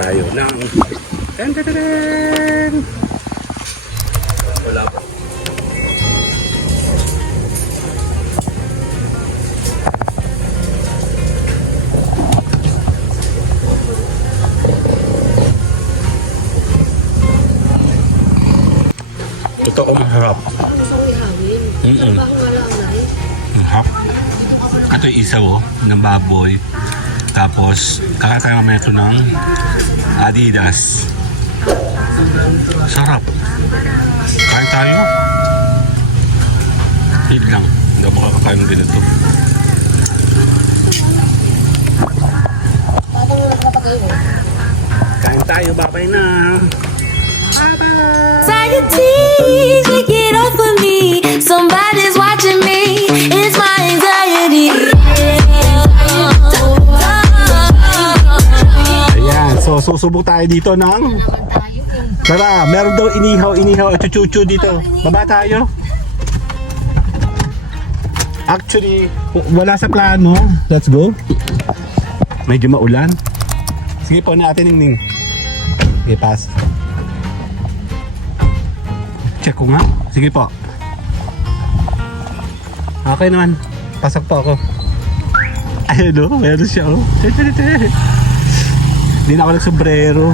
tayo ng ten. Wala pa. Totoo masarap. Gusto ko ihawin. Baka malamay. Ito yung isaw ng baboy. Tapos kakakain naman ito ng Adidas. Sarap. Kain tayo. Hid lang. Hindi ako makakakain ng ganito. Kain tayo. Babay na. Anxiety, take it off of me. Somebody's watching me. It's my anxiety. Ayan. So susubok tayo dito ng... Tara, meron daw inihaw at chuchu dito. Baba tayo. Actually, wala sa plano. Let's go. Medyo maulan. Sige po natin, Ningning. Okay, pass. Check ko nga. Sige po. Okay naman. Pasok po ako. Ayun o. Meron siya o. Hindi na ako nagsobrero.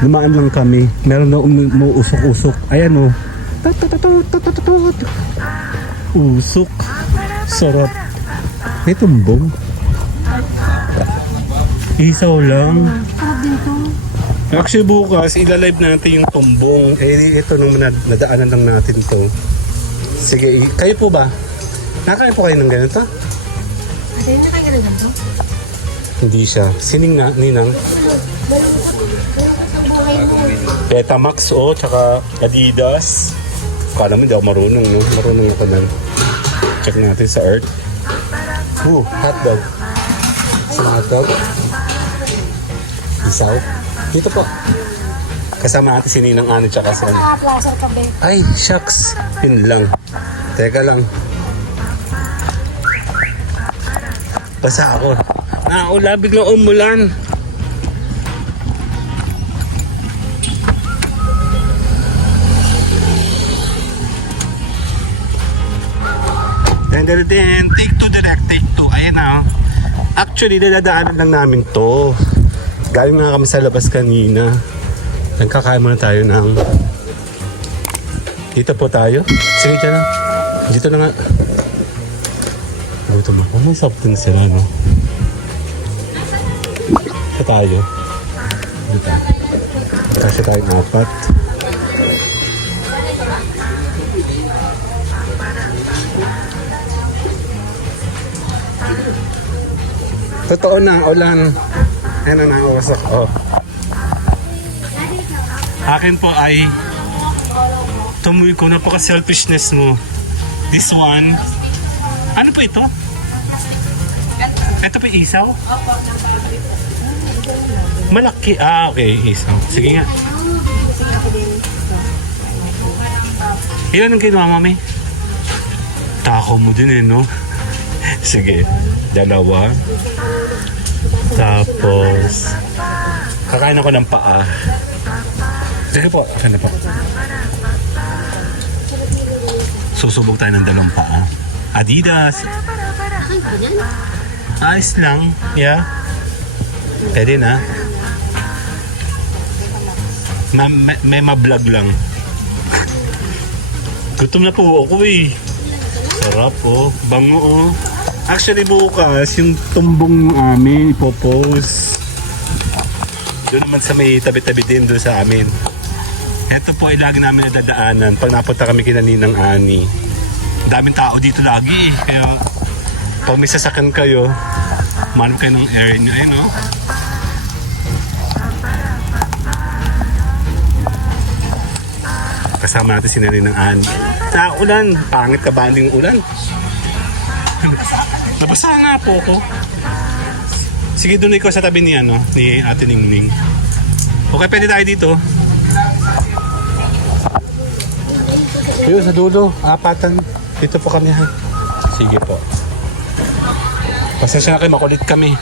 Dumaan lang kami. Meron na umuusok-usok. Ayan o. Usok. Sarap. May tumbong. Isaw lang. Actually bukas, ilalive natin yung tumbong. Eh, ito nung nadaanan lang natin to. Sige, kayo po ba? Nakain po kayo ng ganito? Ate, hindi kayo ng ganito? Hindi siya. Sining na, Ninang? Betamax tsaka Adidas. Kala mo hindi ako marunong, no? Marunong ako na. Check natin sa Earth. Hotdog. Sa hotdog. Isaw. Dito po. Kasama natin si Ninang Ani tsaka si ano. Naka-placer ka, be. Ay, shucks. Yun lang. Teka lang. Basa ako. Naula, biglang umulan. Den. Take 2 direct. Take 2. Ayan na. Actually, dadaanan lang namin to. Galing nga kami sa labas kanina. Nagkakain muna tayo ng... Dito po tayo. Sige dyan na. Dito na nga. Dito mo. May soft drinks sila, no? Dito tayo. Dito. Kasi tayo apat. Totoo na, ulan. Ayan na nangawasak. Akin po ay tumuloy ko, napaka-selfishness mo. This one. Ano po ito? Ito po isaw? Malaki. Okay, isaw. Sige nga. Ilan ang kinuha, mami? Takaw mo din no? Sige. 2. Tapos kakain ako ng paa. Sige po, akin na po. Susubok tayo ng 2 paa. Adidas. Ayos lang. Yeah. Pwede na. May ma-vlog lang. Gutom na po ako eh. Sarap bango Actually bukas, yung tumbong amin ipopost. Doon naman sa may tabi-tabi din doon sa amin. Ito po ay lagi namin nadadaanan pag napunta kami kina Ninang Ani. Daming tao dito lagi Kaya pag may sasakyan kayo, manap kayo ng area nyo. Ayun Kasama natin si Ninang Ani. Sa ulan, pangit ka banding ulan. Nabasa nga po ako. Sige, doon ikaw sa tabi ni Ate Ningning. Okay, pwede tayo dito. Ayun, sa dulo. Apatan. Dito po kami, ha. Sige po. Pasensya na kayo, makulit kami.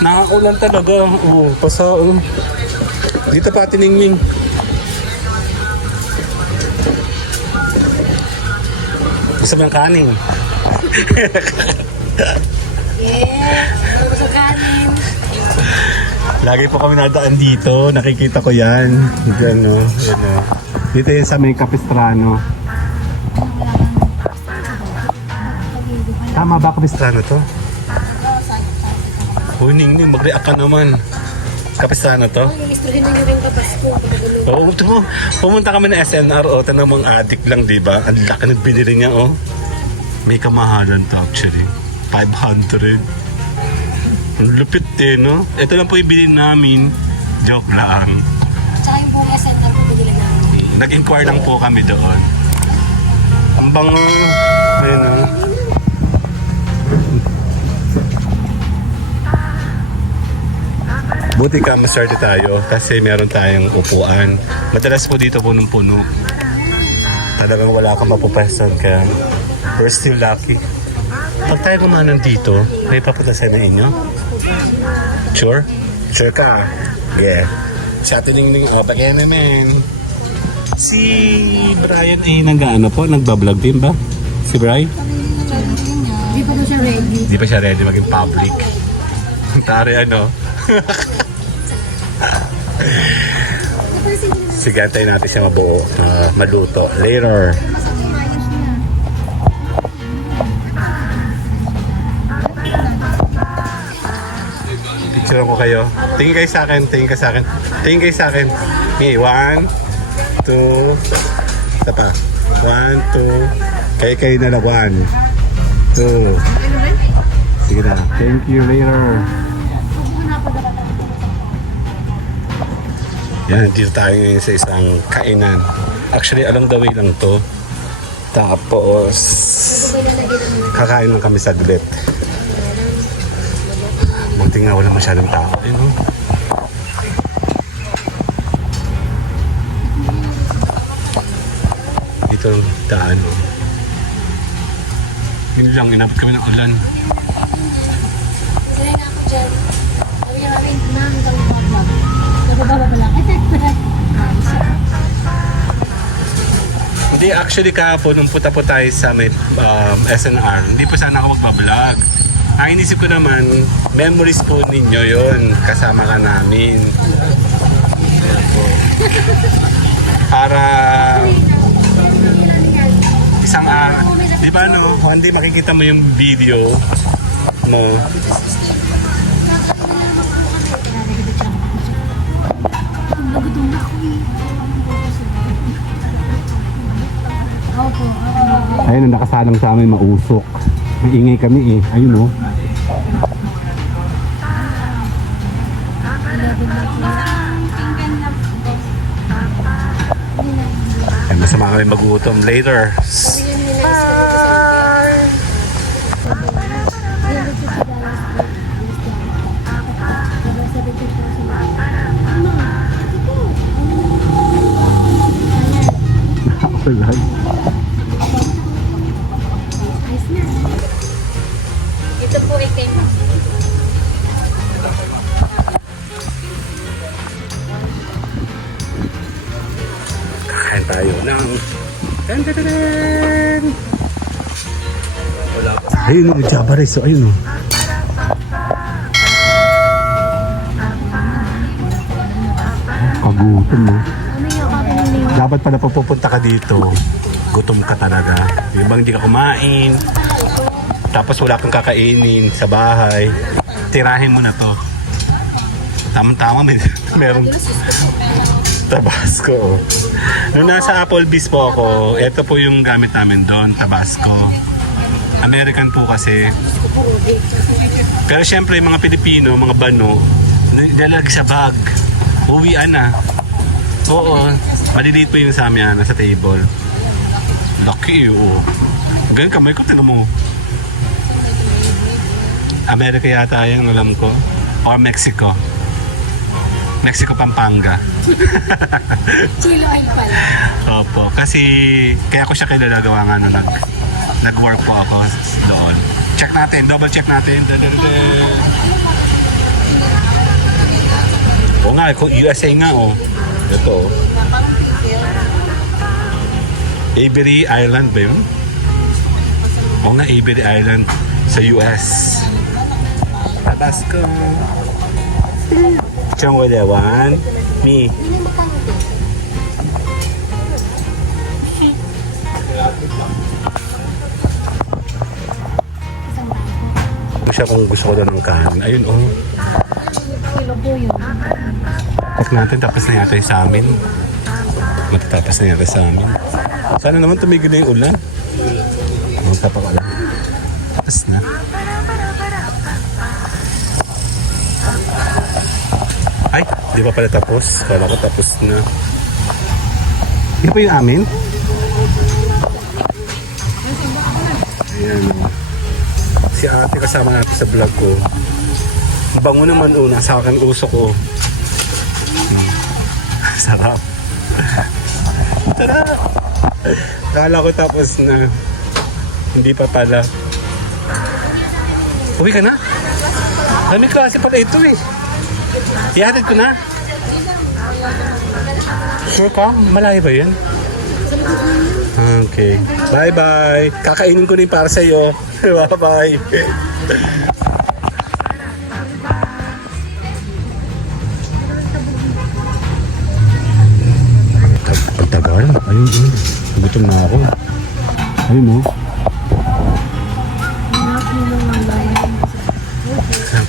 Nakakulan talaga. Oo, pasa. Dito pa tiningning. Gusto mo ng kanin? Yeah. Bago sa kanin. Lagi po kami nadaan dito. Nakikita ko yan. Diyan, no? Yan, no? Dito yan sa may Capistrano. Tama ba Capistrano to? Uy, Ningning, mag-react ka naman. Capistrano to? Iistorhin na nyo rin kapasko. Oo, oh, pumunta kami na SNR, oh, tanong mong addict lang, di ba? Ang laki ng binili niya, oh. May kamahalan to actually. 500. Ang lupit din, no? Ito lang po ibili namin. Joke lang. Tsaka yung buong SNR ko binila namin. Nag-inquire lang po kami doon. Ang bango. Ayun, oh. Buti ka, maswerte tayo kasi meron tayong upuan. Madalas po dito punong-puno. Talagang wala kang mapupesan kaya we're still lucky. Pag tayo kumanan dito, may papunta sa inyo? Sure? Sure ka? Yeah. Sa tiningning, oh, bagay naman. Si Brian ay nag-ano po, nagbablog din ba? Si Brian? Hindi pa daw siya ready. Di pa siya ready maging public. Tari ano? Sige, antayin natin siya mabuo, maluto. Later. Picture ko kayo. Tingin kayo sa akin, tingin ka sa akin. Tingin kayo sa akin. Okay, 1, 2, isa pa. 1, 2. Kayo na lang. 1, 2. Sige na. Thank you, later. Yan, dito tayo ngayon sa isang kainan. Actually, along the way lang to. Tapos, kakain lang kami saglit. Buti nga wala masyadong tao. You know? Dito ang daan. No? Yun lang, inabot kami ng ulan. Sanay na ako dyan. Sabi niya kami, ma'am, hanggang vlog. Nabababa pa lang. Hindi, actually kahapon, nung punta po tayo sa may SNR, hindi po sana ako magbablog. Ang inisip ko naman, memories po ninyo yon kasama ka namin. Ayan po. Para isang di ba no, one day makikita mo yung video mo. Ayun, ang nakasalang sa amin, mausok. Maingay kami eh. Ayun oh. Ay, masama kami magutom. Later. Wala. Ito po ay kay ma'am. Kakain tayo ng tan-tan-tan! Ayun o, Java rice. So, ayun o. Kagutom mo. Dapat pala pupunta ka dito. Gutom ka talaga. Yung bang hindi ka kumain. Tapos wala kang kakainin sa bahay. Tirahin mo na to. Tama-tama, meron Tabasco. Oh. Nung nasa Applebee's po ako, ito po yung gamit namin doon, Tabasco. American po kasi. Pero syempre, yung mga Pilipino, mga bano, nilalag sa bag. Uwian na. Oo, maliliit po yung sa amin sa table. Lucky, oo. Ganyan kamay ko, tinan mo. Amerika yata yung alam ko. Or Mexico. Mexico, Pampanga. Chilo oil pala. Opo, kasi kaya ko siya kinalagawa nga nung nag-work po ako doon. Check natin, double check natin. Oo nga, kung USA nga oh. Ito oh. Avery Island ba yun? Oo nga, Avery Island sa US. Tabasco. Chong with the one. Me. Siya kung gusto ko daw ng kanin. Ayun oh. Kilo po yun. Check natin, tapos na yata yung sa amin. Matatapos na yata sa amin. Sana naman tumigil na yung ulan. Magpapakala. Tapos na. Ay, di pa pala tapos. Kala ko tapos na. Di pa yung amin? Ayan. Si ate kasama natin sa vlog ko. Bango naman una sa akin usok ko. Sarap. Tara! Kala ko tapos na. Hindi pa pala. Uwi ka na? Dami klase pala ito eh. Ihatid ko na. Sure ka? Malayo ba yun? Okay. Bye-bye. Kakainin ko na yung para sa'yo. Bye-bye. Pagtagal. Ayun. Gutom na ako. Ayun mo.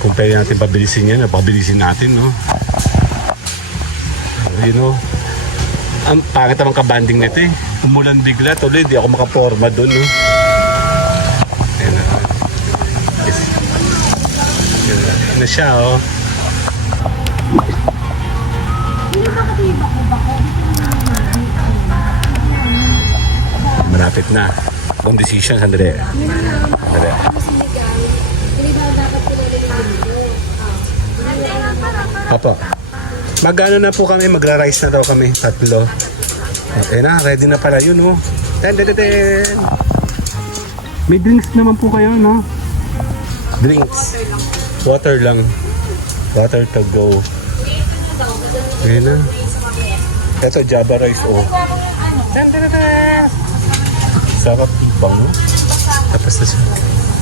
Kung pwede natin pabilisin yan, pabilisin natin, no? You know, ang pangit naman kabanding nito eh. Umulan bigla, tuloy, di ako makaporma doon, no? Ayan na. Ayan na siya, oh. Malapit na. Kung decision, sandali. Sandali. Papa, magano na po kami, magra-rice na daw kami, 3. Okay na, ready na pala yun, oh. Ten. May drinks naman po kayo, no? Drinks. Water lang. Water to go. Ayan na. Ito, Java rice, oh. Ten. Sarap, bango. Tapos na siya.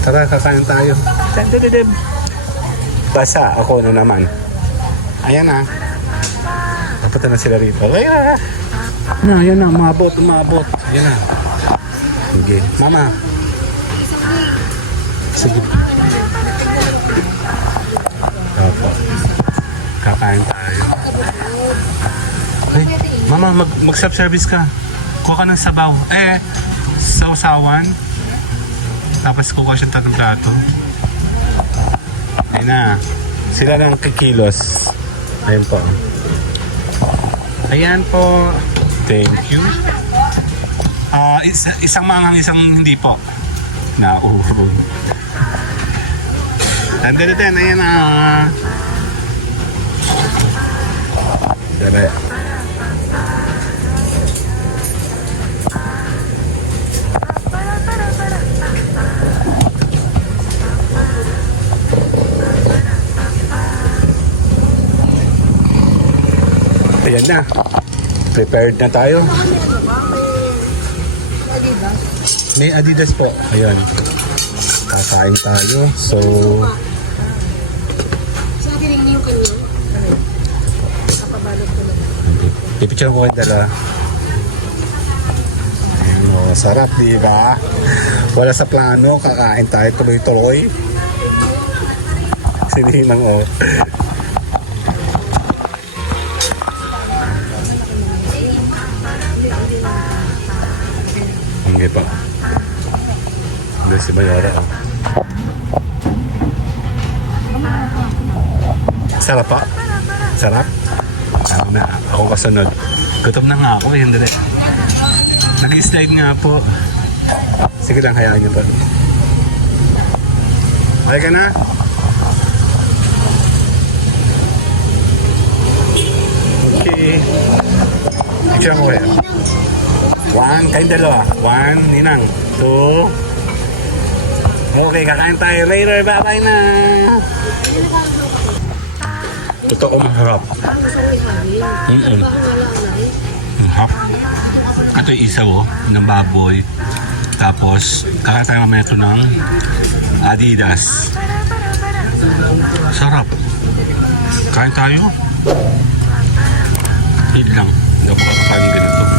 Tara, kakain tayo. Ten. Basa, ako na naman. Ayan na. Dapat na sila rito. Ayan na. Ayan na, umabot. Ayan na. Sige. Mama. Sige. Dapat. Kakain tayo. Ay, mama, mag-self-service ka. Kuha ka ng sabaw. Sausawan. Tapos kuha siyang 3 plato. Ayan na. Sila lang kikilos. Ayan po. Ayan po. Thank you. Isang manghang, isang hindi po. Andun din. Ayan na. Dali. Ayan na. Prepared na tayo. May Adidas po. Ayan. Kakain tayo. So, Sa akin yung kanya. Kapabalot ko naman. ipicture ko kayo dala. Ayan, oh, sarap, di ba? Wala sa plano. Kakain tayo tuloy-tuloy. Sininang, oh. Hindi pa. Hindi si Mayora. Sarap pa? Sarap? Ako na. Ako kasunod. Gutom na nga ako eh. Hindi. Nag-slide nga po. Sige lang, hayaan niyo pa. Okay ka na? Okay. Picture ko kayo. 1, kayong dalawa. 1, Ninang. 2. Okay, kakain tayo later. Bye-bye na. Totoo masarap. Mm-mm. Ha? Ito yung isaw ng baboy. Tapos, kakatayo naman ito ng Adidas. Sarap. Kain tayo. Wait lang. Hindi ako kakakain ng ganito.